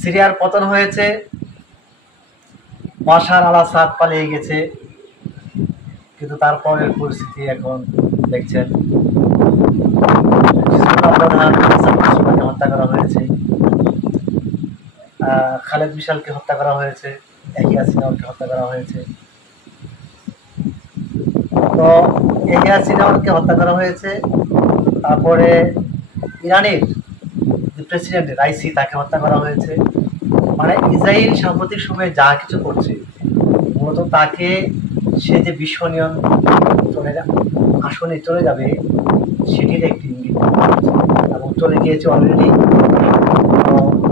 সিরিয়ার পতন হয়েছে, বাশার আল আসাদ পালিয়ে গেছে, কিন্তু তারপরের পরিস্থিতি এখন দেখছেন হিজবুল্লাহ প্রধান হাসান নাসরুল্লাহকে হত্যা করা হয়েছে, খালেদ বিশালকে হত্যা করা হয়েছে, ইয়াহিয়া সিনওয়ারকে হত্যা করা হয়েছে। তো ইয়াহিয়া সিনওয়ারকে হত্যা করা হয়েছে, তারপরে ইরানের যে প্রেসিডেন্ট রাইসি তাকে হত্যা করা হয়েছে। মানে ইসরায়েল সাম্প্রতিক সময়ে যা কিছু করছে মূলত তাকে, সে যে বিশ্ব নিয়ন্ত্রণের আসনে চলে যাবে সেটির একটি ইঙ্গিত এবং চলে গিয়েছে অলরেডি।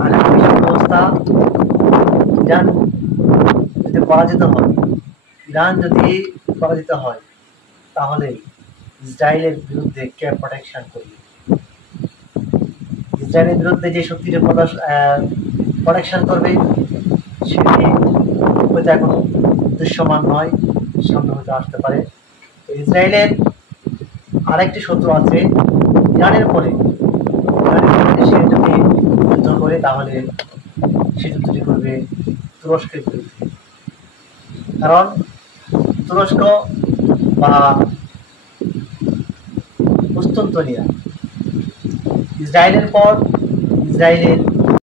আগামী অবস্থা, ইরান যদি পরাজিত হয়, ইরান যদি পরাজিত হয় তাহলে ইসরায়েলের বিরুদ্ধে কে প্রোটেকশন করবে? ইসরায়েলের বিরুদ্ধে যে শক্তির প্রোটেকশন করবে সেটি হয়তো এখন দৃশ্যমান নয়, সামনে হয়তো আসতে পারে। তো ইসরায়েলের আরেকটি শত্রু আছে ইরানের পরে। সে যদি যুদ্ধ করে তাহলে সে যুদ্ধটি করবে তুরস্কের বিরুদ্ধে, কারণ তুরস্ক বা কুস্তন্তনিয়া ইসরায়েলের পর ইসরায়েলের